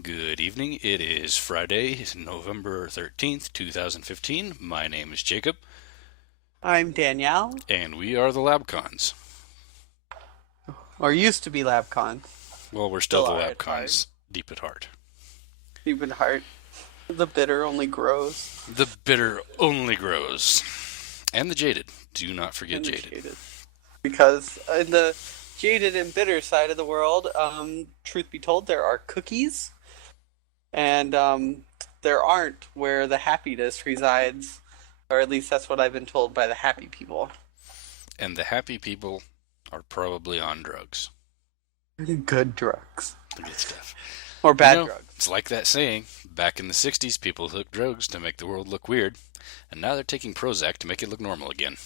Good evening. It is Friday, November 13th, 2015. My name is Jacob, I'm Danielle, and we are the Labcons. or used to be LabCon. Well, we're still Still the are at heart. Labcons, deep at heart. Deep in heart, the bitter only grows. The bitter only grows. And the jaded. Do not forget And the jaded. jaded. Because in the jaded and bitter side of the world, truth be told, there are cookies, and there aren't where the happiness resides, or at least that's what I've been told by the happy people. And the happy people are probably on drugs. Good drugs. The good stuff. Or You bad know, drugs. it's like that saying back in the 60s, people took drugs to make the world look weird, and now they're taking Prozac to make it look normal again.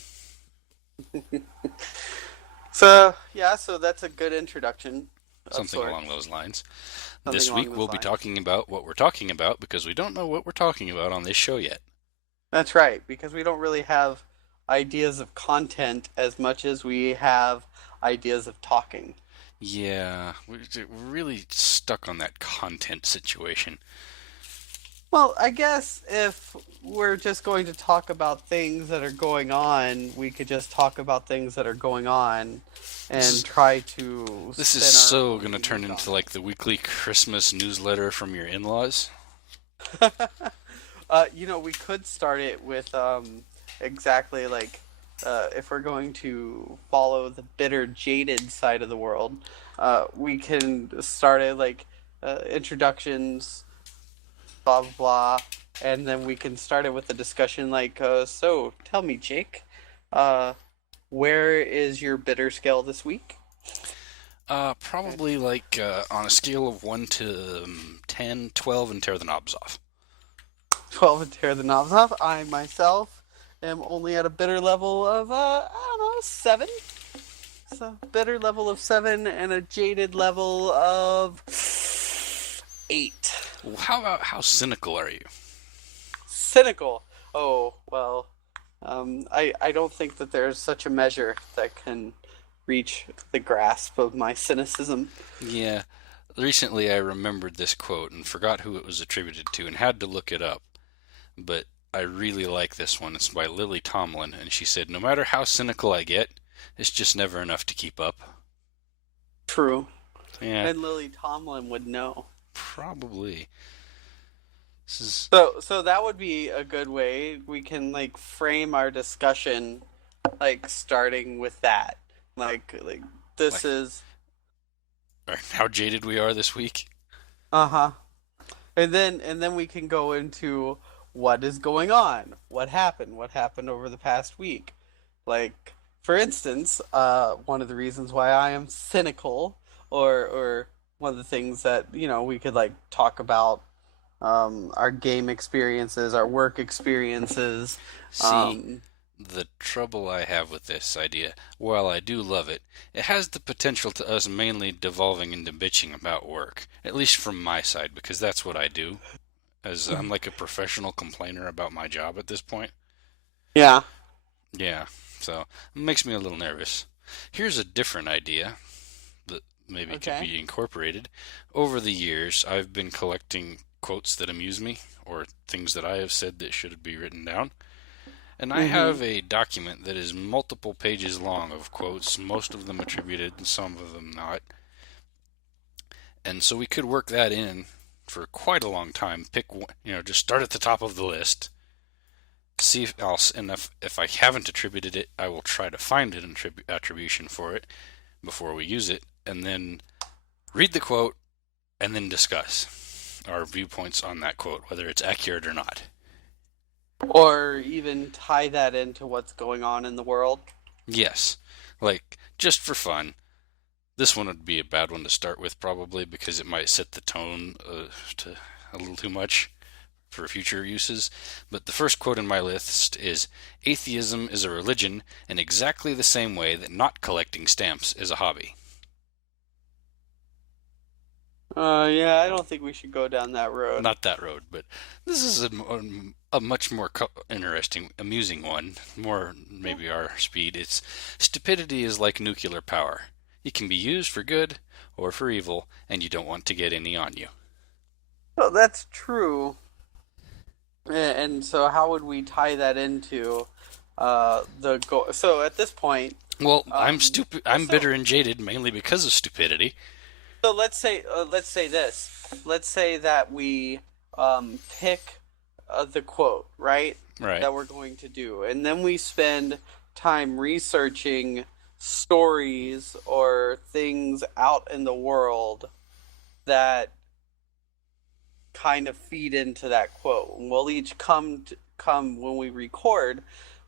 So that's a good introduction of Something sorts. along those lines. Something This along week those we'll be lines. talking about what we're talking about because we don't know what we're talking about on this show yet. That's right, because we don't really have ideas of content as much as we have ideas of talking. Yeah, we're really stuck on that content situation. Well, I guess if we're just going to talk about things that are going on, we could just talk about things that are going on This and is try to this is spin our so own gonna turn meanings into on like the weekly Christmas newsletter from your in-laws. it. We could start it with exactly like if we're going to follow the bitter, jaded side of the world, we can start it like introductions, blah blah blah, and then we can start it with a discussion like, so tell me, Jake, uh, where is your bitter scale this week? Probably like on a scale of 1 to 10, 12, and tear the knobs off. 12 and tear the knobs off. I myself am only at a bitter level of I don't know, 7. So bitter level of 7 and a jaded level of 8. Well, how cynical are you? Cynical. Oh well. I don't think that there's such a measure that can reach the grasp of my cynicism. Yeah, recently I remembered this quote and forgot who it was attributed to and had to look it up. But I really like this one. It's by Lily Tomlin, and she said, "No matter how cynical I get, it's just never enough to keep up." True. Yeah, And Lily Tomlin would know. probably. This is So that would be a good way we can like frame our discussion like starting with that. Like this like is how jaded we are this week. uh-huh. And then we can go into what is going on. What happened? What happened over the past week? Like for instance, one of the reasons why I am cynical or one of the things that, we could like talk about our game experiences, our work experiences. See, Um, the trouble I have with this idea, while I do love it, it has the potential to us mainly devolving into bitching about work. At least from my side, because that's what I do, as I'm like a professional complainer about my job at this point. yeah. Yeah, so it makes me a little nervous. Here's a different idea that maybe could Okay. be incorporated. Over the years, I've been collecting quotes that amuse me, or things that I have said that should be written down. And I Mm-hmm. have a document that is multiple pages long of quotes, most of them attributed and some of them not. And so we could work that in for quite a long time. Pick one, just start at the top of the list. See if else, and if I haven't attributed it, I will try to find an attribution for it before we use it, and then read the quote and then discuss our viewpoints on that quote, whether it's accurate or not. Or even tie that into what's going on in the world. Yes, like just for fun. This one would be a bad one to start with, probably, because it might set the tone to a little too much for future uses. But the first quote in my list is: "Atheism is a religion in exactly the same way that not collecting stamps is a hobby." Yeah, I don't think we should go down that road. Not that road, but this is a much more interesting, amusing one. More Yeah. maybe our speed. It's stupidity is like nuclear power. It can be used for good or for evil, and you don't want to get any on you. Well, that's true. And so, how would we tie that into the goal? So, at this point, Well, I'm um, stupid. I'm so bitter and jaded mainly because of stupidity. so let's say this. Let's say that we pick the quote, right? Right. That we're going to do, and then we spend time researching stories or things out in the world that kind of feed into that quote. And we'll each come when we record,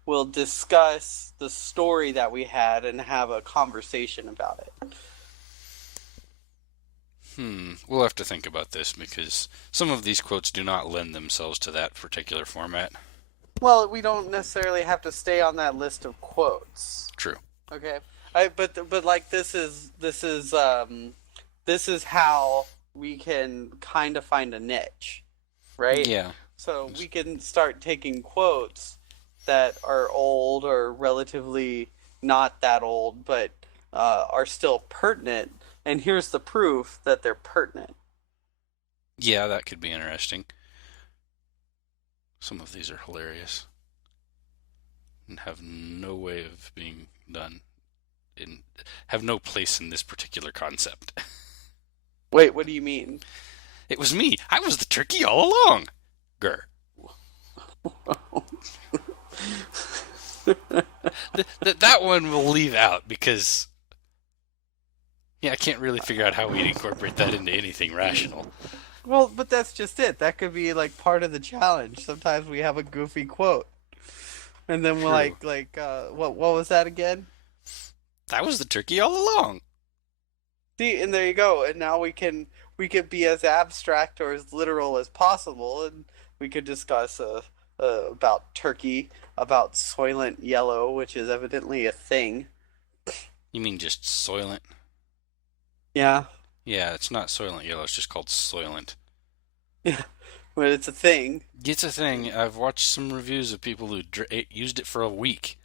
we'll discuss the story that we had and have a conversation about it. We'll have to think about this because some of these quotes do not lend themselves to that particular format. Well, we don't necessarily have to stay on that list of quotes. True. Okay. But like this is how we can kind of find a niche, right? Yeah. So we can start taking quotes that are old or relatively not that old, but are still pertinent. And here's the proof that they're pertinent. Yeah, that could be interesting. Some of these are hilarious and have no way of being done in have no place in this particular concept. Wait, what do you mean? It was me. I was the turkey all along. Grr. That one we'll leave out because yeah, I can't really figure out how we'd incorporate that into anything rational. Well, but that's just it. That could be like part of the challenge. Sometimes we have a goofy quote, and then we're True. what was that again? That was the turkey all along. See, and there you go. And now we could be as abstract or as literal as possible, and we could discuss about Turkey, about Soylent Yellow, which is evidently a thing. You mean just Soylent? Yeah, Yeah, it's not Soylent Yellow, it's just called Soylent. yeah, but it's a thing. It's a thing. I've watched some reviews of people who used it for a week.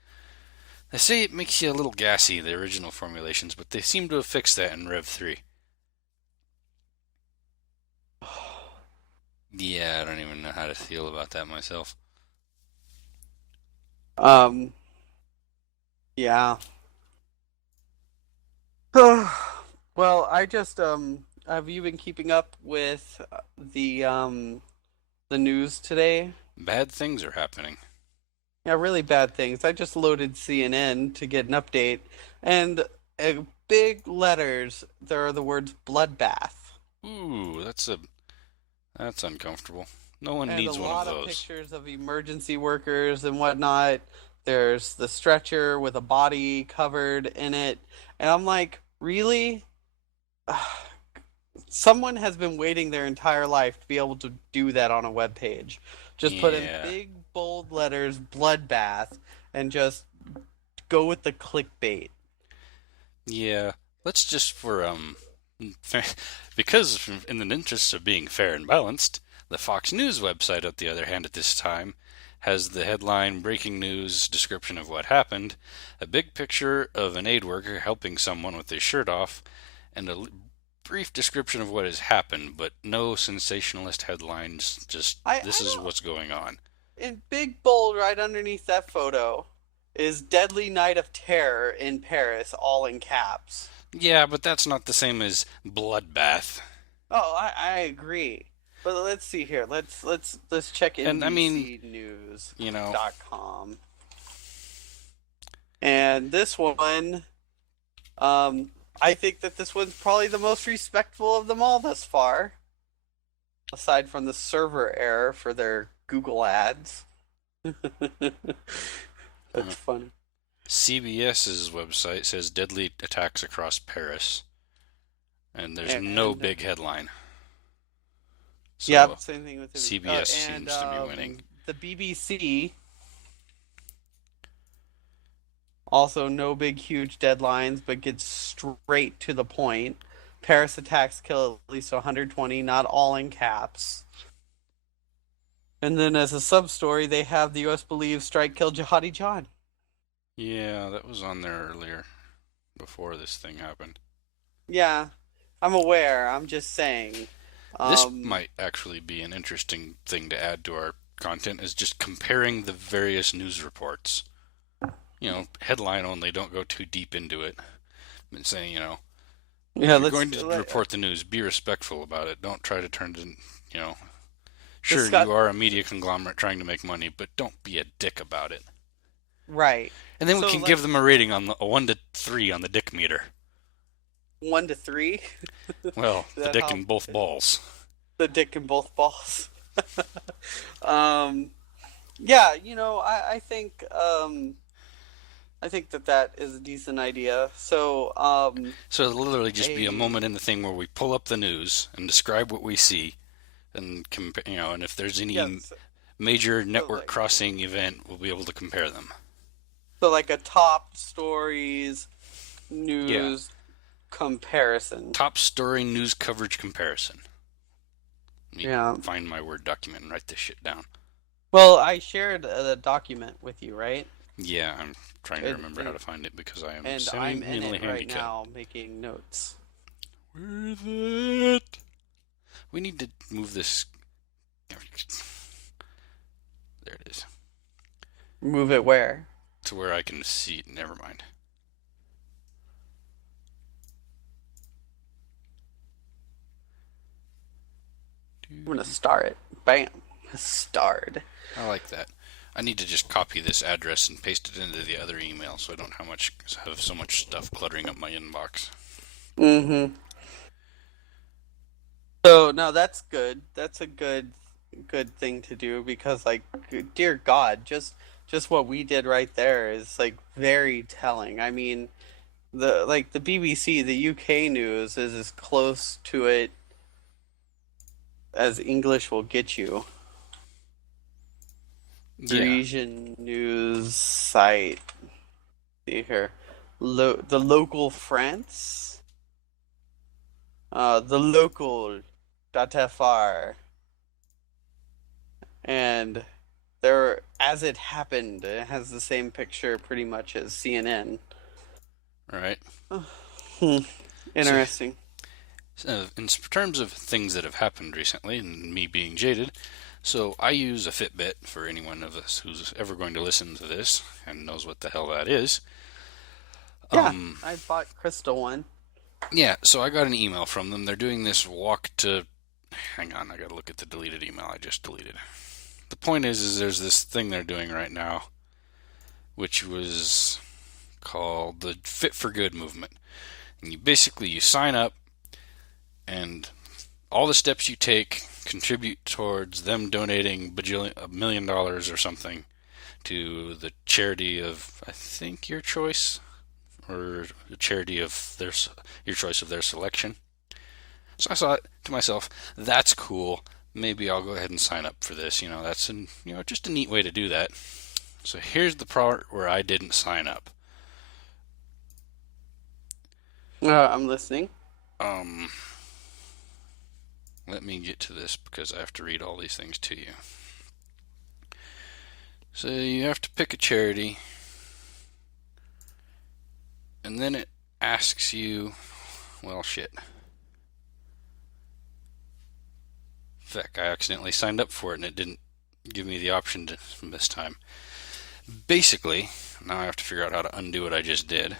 They say it makes you a little gassy, the original formulations, but they seem to have fixed that in Rev 3. Yeah, I don't even know how to feel about that myself. Um, yeah. Well, I just have you been keeping up with the news today? Bad things are happening. Yeah, really bad things. I just loaded CNN to get an update, and big letters there are the words bloodbath, Ooh, that's uncomfortable. No one and a needs one of lot of those. pictures of emergency workers and whatnot. There's the stretcher with a body covered in it, and I'm like, really? Someone has been waiting their entire life to be able to do that on a web page. Just put in Yeah. big bold letters bloodbath and just go with the clickbait. Yeah. Let's just because in the interest of being fair and balanced, the Fox News website, on the other hand, at this time, has the headline breaking news description of what happened, a big picture of an aid worker helping someone with his shirt off, and a brief description of what has happened, but no sensationalist headlines, just this I is don't what's going on. in big bold right underneath that photo is Deadly Night of Terror in Paris, all in caps. Yeah, but that's not the same as bloodbath. Oh, I agree. But let's see here. Let's check And I mean, you know, NBCnews.com. And this one, I think that this one's probably the most respectful of them all thus far, aside from the server error for their Google ads. uh, That's funny. CBS's website says deadly attacks across Paris, and there's no And big headline. yeah, So same thing with the CBS and seems to be winning. the BBC also no big huge deadlines, but gets straight to the point. Paris attacks kill at least 120, not all in caps. And then as a sub story, they have the U.S. believes strike killed Jihadi John. Yeah, that was on there earlier before this thing happened. Yeah, I'm aware. I'm just saying. This Um, might actually be an interesting thing to add to our content, is just comparing the various news reports. Headline only, don't go too deep into it. And saying, yeah, if you're going to report the news, be respectful about it. Don't try to turn it, you know, sure, discuss you are a media conglomerate trying to make money, but don't be a dick about it. right. And then we So can like give them a rating on a 1 to 3 on the dick meter. 1 to 3. Well, Is the that dick how in both balls. the dick in both balls? um, yeah, I think that that is a decent idea. So, So it'll literally just be a a moment in the thing where we pull up the news and describe what we see and compare, and if there's any yes, major so network crossing event, we'll be able to compare them. like a top stories Yeah. news comparison. Top story news coverage comparison. Let me Yeah. find my Word document and write this shit down. Well, I shared the document with you, right? Yeah, I'm trying to remember how And to find it because I am and I'm in semi-mentally it right handicapped. now making notes. Where's it? We need to move this. There it is. Move it where? To where I can see. Never mind. I'm gonna star it. Bam. Starred. I like that. I need to just copy this address and paste it into the other email so I don't have so much stuff cluttering up my inbox. Mm-hmm. So no, that's good. That's a good thing to do because like dear God, just what we did right there is like very telling. I mean, the BBC, the UK news is as close to it as English will get you. Yeah, Parisian news site. See here. The local France. The local .fr. And there, as it happened, it has the same picture pretty much as CNN. right. Hmm. So, Interesting. in terms of things that have happened recently, and me being jaded, so I use a Fitbit for anyone of us who's ever going to listen to this and knows what the hell that is. Yeah, Um, I bought Crystal one. yeah, so I got an email from them. They're doing this walk to. Hang on, I gotta look at the deleted email I just deleted. The point is there's this thing they're doing right now, which was called the Fit for Good movement. And you sign up, and all the steps you take contribute towards them donating $1 million or something to the charity of, I think, your choice, or the charity of your choice of their selection. So I thought to myself, that's cool. Maybe I'll go ahead and sign up for this. That's just a neat way to do that. So here's the part where I didn't sign up. I'm listening. Um, Let me get to this because I have to read all these things to you. So you have to pick a charity, and then it asks you, well, shit. Feck, I accidentally signed up for it and it didn't give me the option this time. Basically, now I have to figure out how to undo what I just did,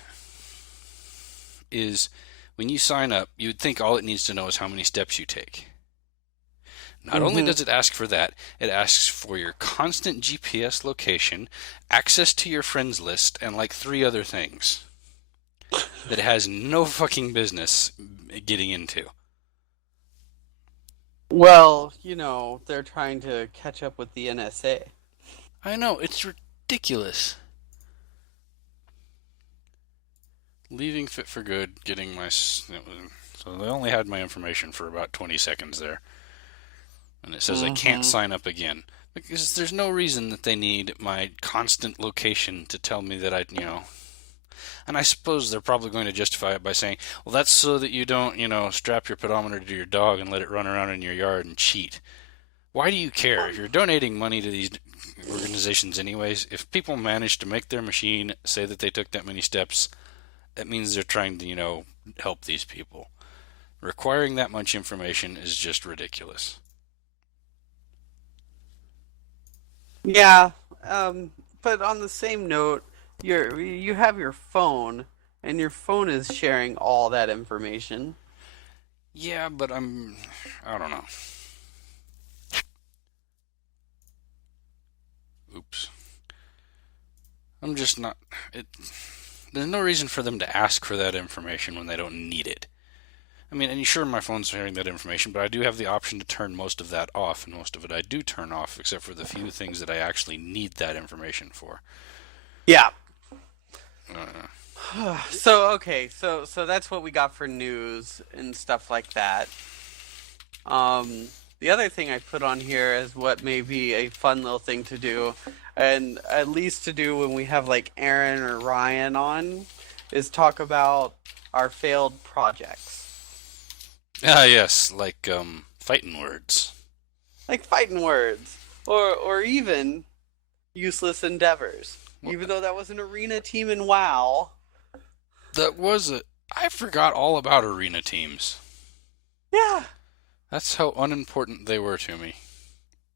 is when you sign up, you would think all it needs to know is how many steps you take. Not only Mm-hmm. does it ask for that, it asks for your constant GPS location, access to your friends list, and like 3 other things that it has no fucking business getting into. Well, they're trying to catch up with the NSA. I know, it's ridiculous. Leaving Fit for Good, getting my. So they only had my information for about 20 seconds there. And it says I can't Mm-hmm. sign up again. Because there's no reason that they need my constant location to tell me that And I suppose they're probably going to justify it by saying, well, that's so that you don't, strap your pedometer to your dog and let it run around in your yard and cheat. Why do you care? If you're donating money to these organizations anyways, if people manage to make their machine say that they took that many steps, that means they're trying to, help these people. Requiring that much information is just ridiculous. Yeah, but on the same note, you have your phone, and your phone is sharing all that information. Yeah, but I don't know. Oops. I'm just not. There's no reason for them to ask for that information when they don't need it. I mean, and sure, my phone's sharing that information, but I do have the option to turn most of that off, and most of it I do turn off, except for the few things that I actually need that information for. Yeah. Uh, So okay, so that's what we got for news and stuff like that. The other thing I put on here is what may be a fun little thing to do, and at least to do when we have like Aaron or Ryan on, is talk about our failed projects. yes, like fighting words. Like fighting words, or even useless endeavors. What, Even though that was an arena team in WoW. that was a. I forgot all about arena teams. Yeah, That's how unimportant they were to me.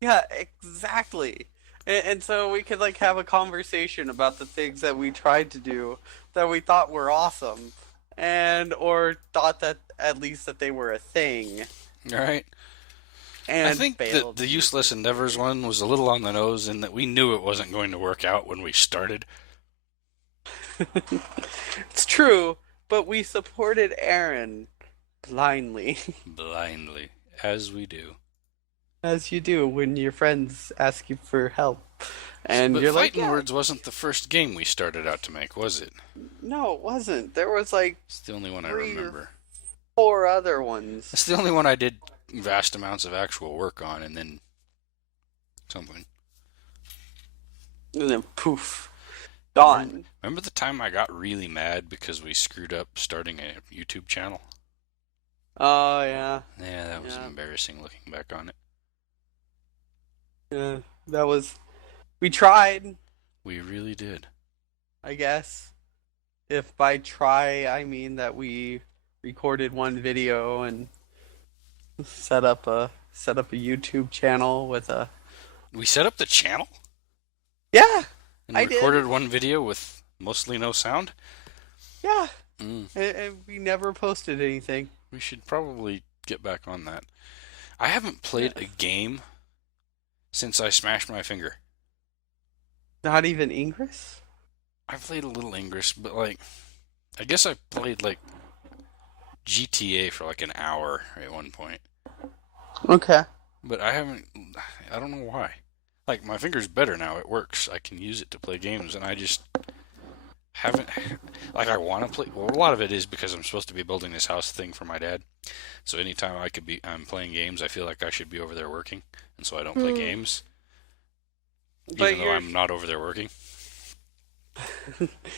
yeah, exactly. And so we could like have a conversation about the things that we tried to do that we thought were awesome, and or thought that at least that they were a thing, All right. I and think that failed. the useless endeavors one was a little on the nose, in that we knew it wasn't going to work out when we started. It's true, but we supported Aaron blindly. Blindly, as we do. As you do when your friends ask you for help. And But you're like, Fighting yeah, Words wasn't the first game we started out to make, was it? no, it wasn't. There was like It's the only one I three or remember. four other ones. It's the only one I did vast amounts of actual work on, and then something. And then poof, Remember, gone. remember the time I got really mad because we screwed up starting a YouTube channel? Oh, yeah. Yeah, that was Yeah. embarrassing looking back on it. Yeah. That was. We tried, We really did. I guess. If by try, I mean that we recorded one video and set up a YouTube channel with a. We set up the channel Yeah, and I recorded did. one video with mostly no sound. Yeah. Mm, And we never posted anything. we should probably get back on that. I haven't played Yeah. a game since I smashed my finger. Not even Ingress? I played a little English, but like, I guess I played like GTA for like an hour at one point. Okay. But I haven't. I don't know why. Like, my finger's better now. It works. I can use it to play games, and I just haven't. Like, I want to play. Well, a lot of it is because I'm supposed to be building this house thing for my dad. So anytime I'm playing games, I feel like I should be over there working, and so I don't play Hmm. games, But even though I'm not over there working.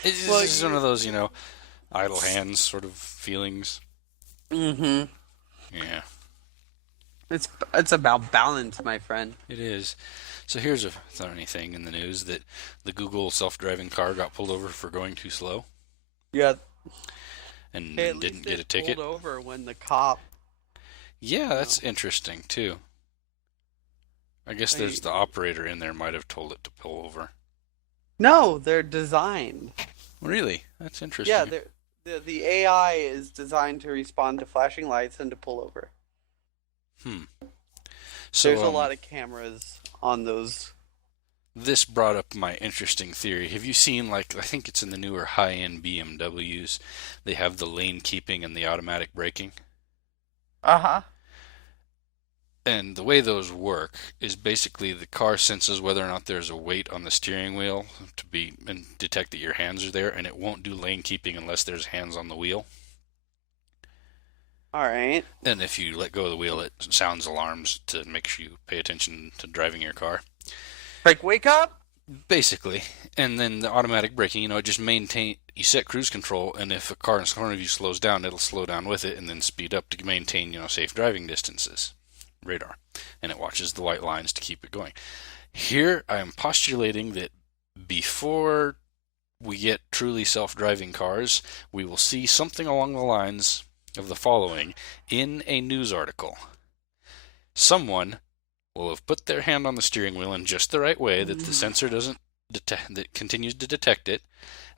It's well, just one of those, idle hands sort of feelings. Mm-hmm. Yeah, It's about balance, my friend. it is. So here's a funny thing in the news that the Google self-driving car got pulled over for going too slow Yeah. and Hey, at didn't least get a it ticket. pulled over when the cop. Yeah, that's No. interesting too. I guess I, there's the operator in there might have told it to pull over. no, they're designed. Really? That's Yeah, interesting. the AI is designed to respond to flashing lights and to pull over. Hmm. There's So a lot of cameras on those. this brought up my interesting theory. Have you seen, like, I think it's in the newer high-end BMWs, they have the lane keeping and the automatic braking? Uh-huh. And the way those work is basically the car senses whether or not there's a weight on the steering wheel to be and detect that your hands are there, and it won't do lane keeping unless there's hands on the wheel. All right. And if you let go of the wheel, it sounds alarms to make sure you pay attention to driving your car. Like, wake up! Basically. And then the automatic braking, it just you set cruise control, and if a car in front of you slows down, it'll slow down with it and then speed up to maintain, safe driving distances. Radar. And it watches the white lines to keep it going. Here, I am postulating that before we get truly self-driving cars, we will see something along the lines of the following in a news article. Someone will have put their hand on the steering wheel in just the right way that the sensor doesn't detect, that continues to detect it,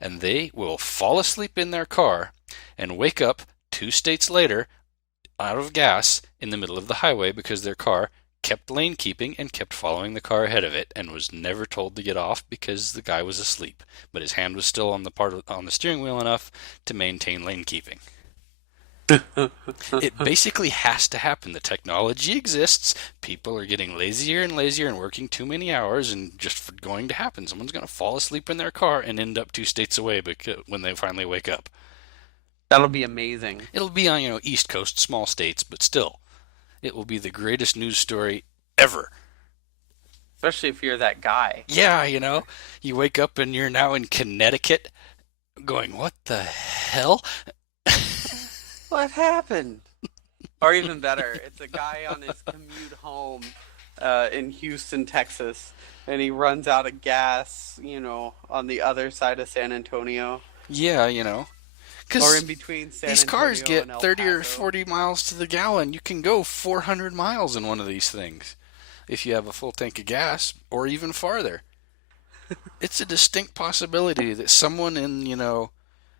and they will fall asleep in their car and wake up 2 states later out of gas in the middle of the highway because their car kept lane keeping and kept following the car ahead of it and was never told to get off because the guy was asleep, but his hand was still on the steering wheel enough to maintain lane keeping. It basically has to happen. The technology exists. People are getting lazier and lazier and working too many hours, and just going to happen. Someone's going to fall asleep in their car and end up 2 states away when they finally wake up. That'll be amazing. It'll be on, East Coast, small states, but still, it will be the greatest news story ever. Especially if you're that guy. Yeah, you wake up and you're now in Connecticut going, what the hell? What happened? Or even better, it's a guy on his commute home in Houston, Texas, and he runs out of gas, on the other side of San Antonio. Yeah, Or because in between San these cars Antonio and get El 30 or Paso. 40 miles to the gallon. You can go 400 miles in one of these things if you have a full tank of gas, or even farther. It's a distinct possibility that someone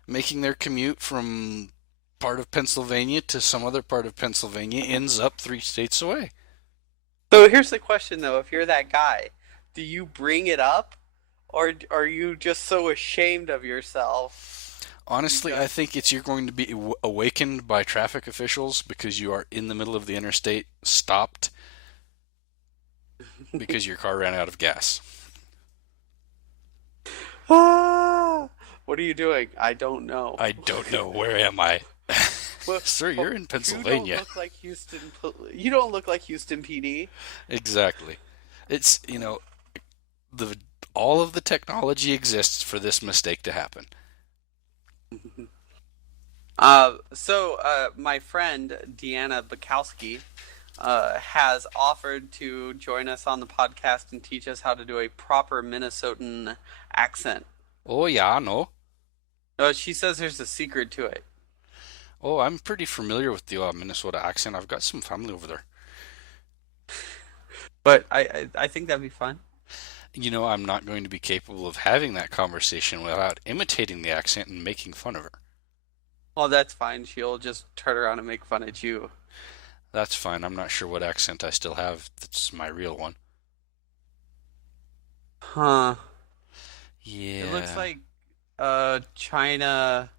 making their commute from part of Pennsylvania to some other part of Pennsylvania ends up 3 states away. So here's the question, though. If you're that guy, do you bring it up? Or are you just so ashamed of yourself? You Honestly, I just... think you're going to be awakened by traffic officials because you are in the middle of the interstate, stopped because your car ran out of gas. Ah, what are you doing? I don't know. I don't know. Where am I? Well, Sir, you're in you don't Pennsylvania. look like Houston. You don't look like Houston PD. Exactly. It's, the all of the technology exists for this mistake to happen. My friend Deanna Bukowski has offered to join us on the podcast and teach us how to do a proper Minnesotan accent. Oh, yeah, no. She says there's a secret to it. Oh, I'm pretty familiar with the Minnesota accent. I've got some family over there. But I think that'd be fun. I'm not going to be capable of having that conversation without imitating the accent and making fun of her. Well, that's fine. She'll just turn around and make fun at you. That's fine. I'm not sure what accent I still have that's my real one. Huh. It looks Yeah. like China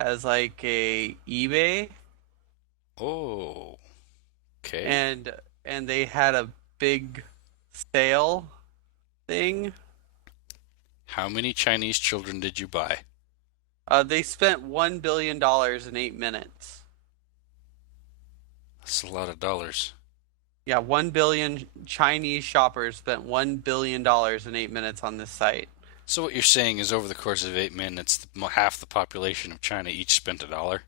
has like a eBay Oh, okay. and they had a big sale thing. How many Chinese children did you buy? They spent $1 billion in 8 minutes. That's a lot of dollars. Yeah, 1 billion Chinese shoppers spent $1 billion in 8 minutes on this site. So what you're saying is over the course of 8 minutes, half the population of China each spent $1?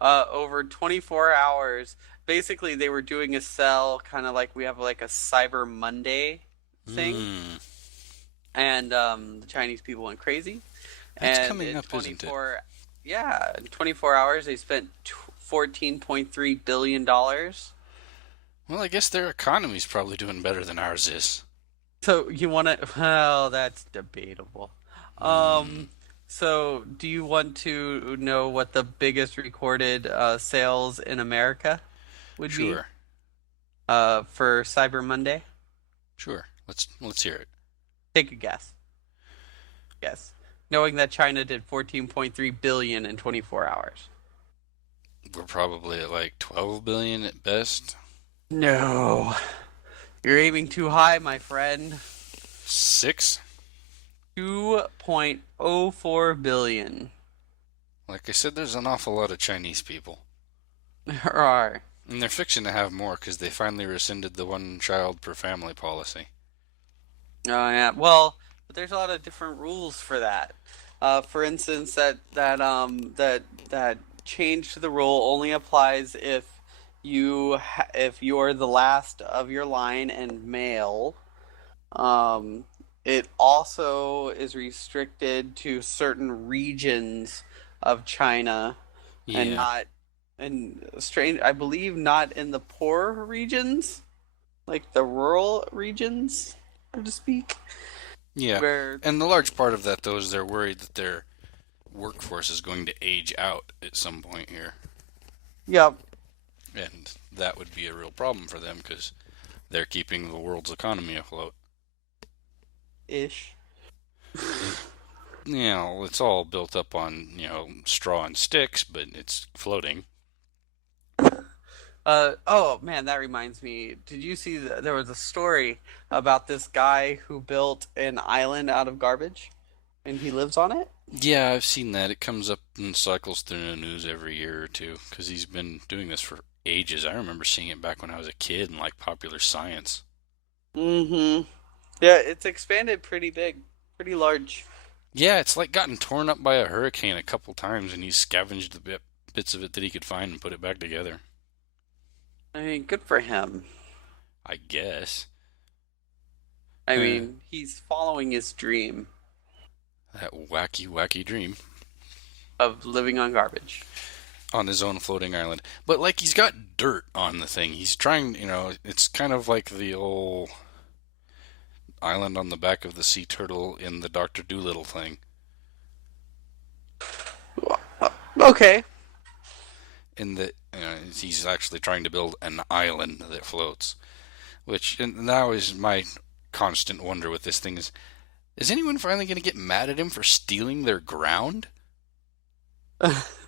Over 24 hours, basically they were doing a sell, kind of like we have like a Cyber Monday thing, Hmm. and the Chinese people went crazy. That's And coming up, isn't it? in 24 hours they spent $14.3 billion. Well, I guess their economy's probably doing better than ours is. So you want to? Well, that's debatable. Hmm. Um, so do you want to know what the biggest recorded sales in America would be Sure. for Cyber Monday? Sure. Let's hear it. Take a guess. Guess. Knowing that China did 14.3 billion in 24 hours. We're probably at like 12 billion at best. No, you're aiming too high, my friend. 6? 2.04 billion. Like I said, there's an awful lot of Chinese people. There are. And they're fixing to have more because they finally rescinded the one child per family policy. Oh yeah. Well, but there's a lot of different rules for that. For instance, that change to the rule only applies if if you're the last of your line and male. It also is restricted to certain regions of China. and Yeah. not in strange. I believe not in the poor regions, like the rural regions, so to speak, Yeah. where And the large part of that, though, is they're worried that their workforce is going to age out at some point here. yeah, And that would be a real problem for them because they're keeping the world's economy afloat. ish. You know, it's all built up on, straw and sticks, but it's floating. Oh man, that reminds me. Did you see there was a story about this guy who built an island out of garbage and he lives on it? Yeah, I've seen that. It comes up and cycles through the news every year or two because he's been doing this for ages. I remember seeing it back when I was a kid in like Popular Science. Mm-hmm. Yeah, it's expanded pretty big, pretty large. Yeah, it's like gotten torn up by a hurricane a couple times, and he's scavenged the bits of it that he could find and put it back together. I mean, good for him. I guess. I Eh, mean, he's following his dream that wacky, wacky dream of living on garbage. on his own floating island. But like he's got dirt on the thing. He's trying, it's kind of like the old island on the back of the sea turtle in the Doctor Doolittle thing. Okay. In that he's actually trying to build an island that floats. Which, and now is my constant wonder with this thing is anyone finally going to get mad at him for stealing their ground?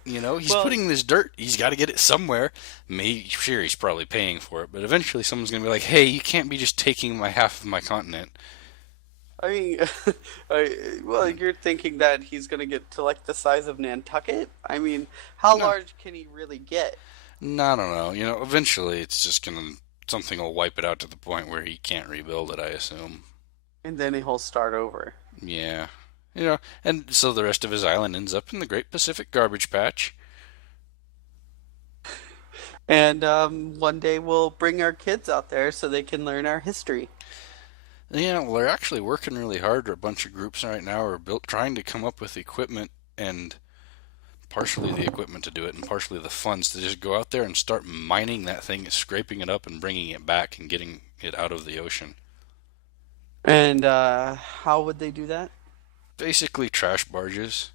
He's Well, putting this dirt. He's got to get it somewhere. Maybe, sure, he's probably paying for it, but eventually someone's going to be like, "Hey, you can't be just taking my half of my continent." I mean, you're thinking that he's gonna get to like the size of Nantucket? I mean, how No, large can he really get? no, I don't know. Eventually it's just gonna something will wipe it out to the point where he can't rebuild it. I assume. And then he'll start over. Yeah, and so the rest of his island ends up in the Great Pacific Garbage Patch. And one day we'll bring our kids out there so they can learn our history. Yeah, well, they're actually working really hard. A bunch of groups right now are trying to come up with equipment and partially the equipment to do it and partially the funds to just go out there and start mining that thing, scraping it up and bringing it back and getting it out of the ocean. And how would they do that? Basically, trash barges.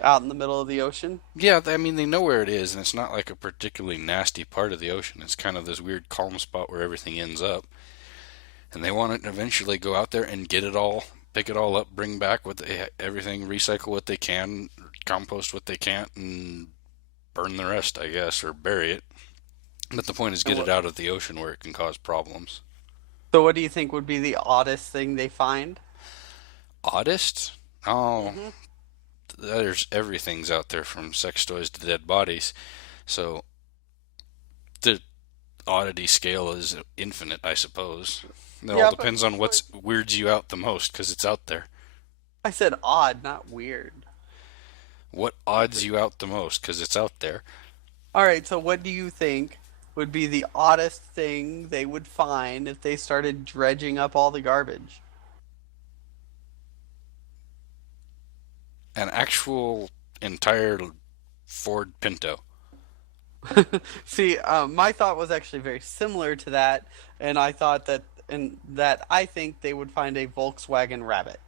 Out in the middle of the ocean? Yeah, I mean, they know where it is, and it's not like a particularly nasty part of the ocean. It's kind of this weird calm spot where everything ends up. And they want to eventually go out there and get it all, pick it all up, bring back everything, recycle what they can, compost what they can't, and burn the rest, I guess, or bury it. But the point is And get it what? out of the ocean where it can cause problems. So, what do you think would be the oddest thing they find? Oddest? Oh, Hmm. there's everything's out there from sex toys to dead bodies. So the oddity scale is infinite, I suppose. It all Yeah, but depends on what weirds you out the most because it's out there. I said odd, not weird. What odds you out the most because it's out there? All right, so what do you think would be the oddest thing they would find if they started dredging up all the garbage? An actual entire Ford Pinto. See, my thought was actually very similar to that, and I think they would find a Volkswagen Rabbit,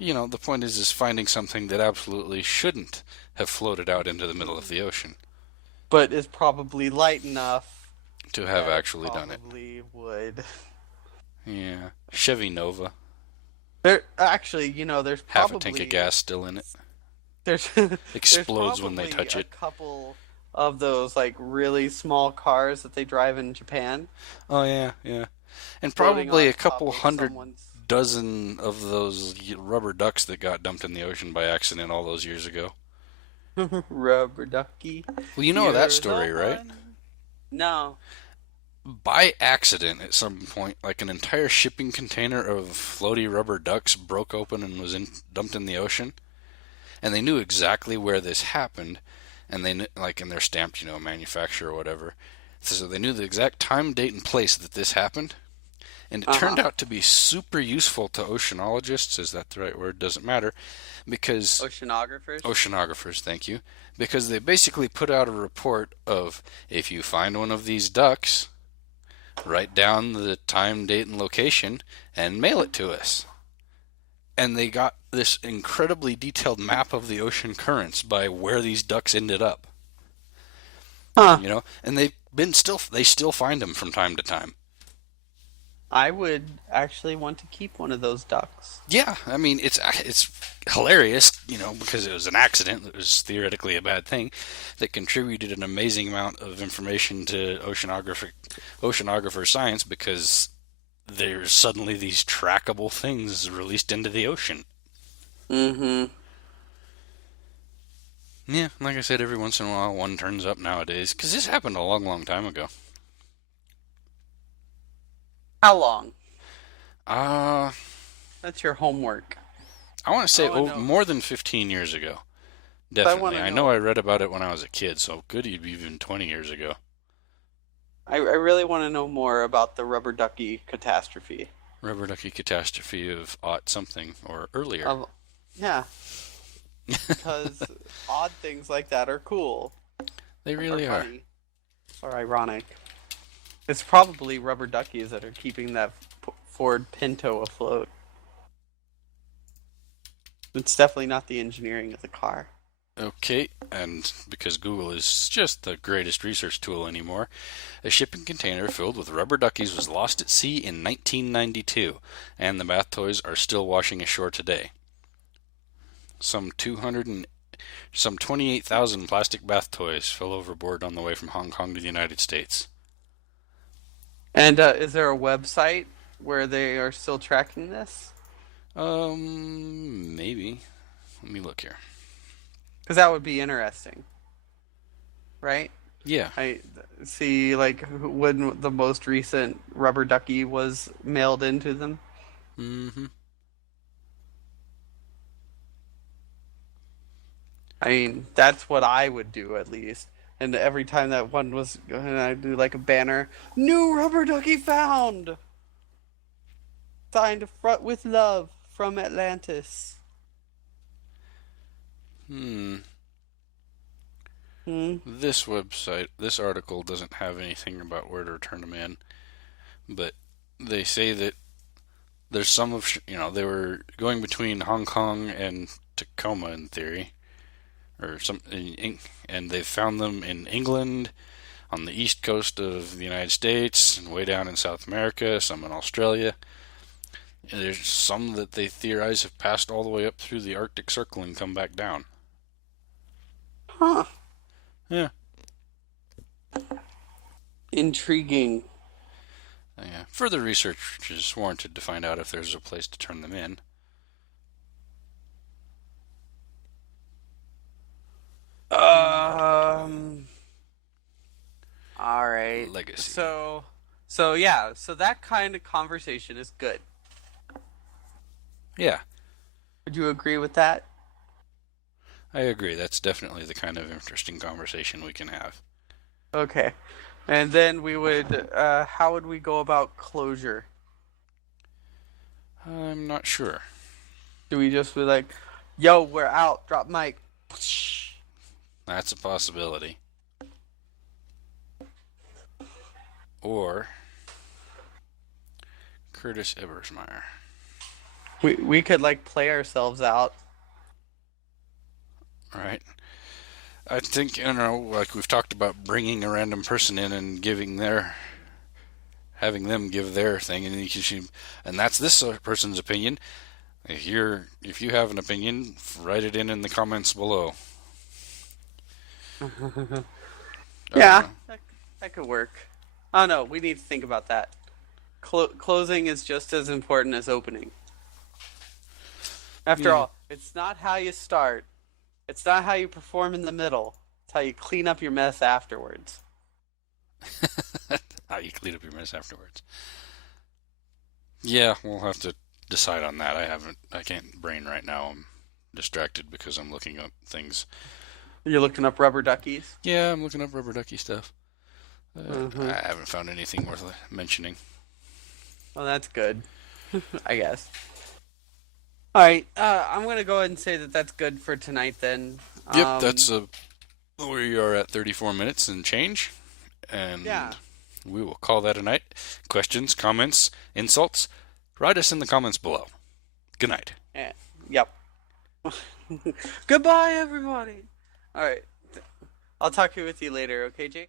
The point is finding something that absolutely shouldn't have floated out into the middle of the ocean but is probably light enough to have that it actually done it. probably would. Yeah. Chevy Nova. There actually, there's Half a tank of probably gas still in it. there's there's Explodes when they probably touch a it. couple of those like really small cars that they drive in Japan Oh, yeah, yeah. And floating probably on a top couple of hundred someone's dozen of those rubber ducks that got dumped in the ocean by accident all those years ago. rubber ducky. Well, you know that You're the story, right? one. No. By accident, at some point, like an entire shipping container of floaty rubber ducks broke open and was dumped in the ocean. And they knew exactly where this happened, and they knew, like, and they're stamped, manufacturer or whatever. So they knew the exact time, date, and place that this happened. And it Uh-huh. turned out to be super useful to oceanologists. Is that the right word? Doesn't matter. Because Oceanographers? oceanographers, thank you. Because they basically put out a report of if you find one of these ducks, write down the time, date, and location and mail it to us. And they got this incredibly detailed map of the ocean currents by where these ducks ended up. Huh. You know, and they still find them from time to time. I would actually want to keep one of those ducks. Yeah, I mean it's hilarious, because it was an accident. It was theoretically a bad thing that contributed an amazing amount of information to oceanographer science because there's suddenly these trackable things released into the ocean. Mm-hmm. Yeah, like I said, every once in a while one turns up nowadays because this happened a long, long time ago. How long? Uh, That's your homework. I want to I say want to know. more than 15 years ago. I want Definitely. to I know know. I read about it when I was a kid, so could even 20 years ago. I really want to know more about the rubber ducky catastrophe. Rubber ducky catastrophe of aught something or earlier. Of, yeah, because odd things like that are cool, They or really are. funny, or ironic. It's probably rubber duckies that are keeping that Ford Pinto afloat. It's definitely not the engineering of the car. Okay, and because Google is just the greatest research tool anymore, a shipping container filled with rubber duckies was lost at sea in 1992, and the bath toys are still washing ashore today. Some 28,000 plastic bath toys fell overboard on the way from Hong Kong to the United States. And is there a website where they are still tracking this? Maybe. Let me look here. Because that would be interesting, right? Yeah. I see, like, when the most recent rubber ducky was mailed into them. Mm-hmm. I mean, that's what I would do at least. And every time that one was, and I'd do like a banner, new rubber ducky found, signed front with love from Atlantis. Hmm. Hmm. This article doesn't have anything about where to return them in, but they say that there's they were going between Hong Kong and Tacoma in theory, or and they found them in England, on the east coast of the United States, and way down in South America, some in Australia. And there's some that they theorize have passed all the way up through the Arctic Circle and come back down. Huh. Yeah. Intriguing. Yeah. Further research is warranted to find out if there's a place to turn them in. Um. All right. Legacy. So yeah. So that kind of conversation is good. Yeah, Would you agree with that? I agree. That's definitely the kind of interesting conversation we can have. Okay. And then we would. How would we go about closure? I'm not sure. Do we just be like, "Yo, we're out. Drop mic." That's a possibility. Or Curtis Ebersmeyer. We could like play ourselves out. Right? I think, like we've talked about bringing a random person in and having them give their thing, and that's this person's opinion. If you have an opinion, write it in the comments below. Yeah, that could work. Oh no, we need to think about that. Closing is just as important as opening. After Yeah. all, it's not how you start. It's not how you perform in the middle. It's how you clean up your mess afterwards. How you clean up your mess afterwards. Yeah, we'll have to decide on that. I can't brain right now. I'm distracted because I'm looking up things. You're looking up rubber duckies? Yeah, I'm looking up rubber ducky stuff. Mhm. I haven't found anything worth mentioning. Well, that's good, I guess. All right, I'm gonna go ahead and say that that's good for tonight then. Yep, Um, we are at 34 minutes and change, and yeah, we will call that a night. Questions, comments, insults, write us in the comments below. Good night. yeah, yep. Goodbye, everybody. All right, I'll talk with you later, okay, Jake?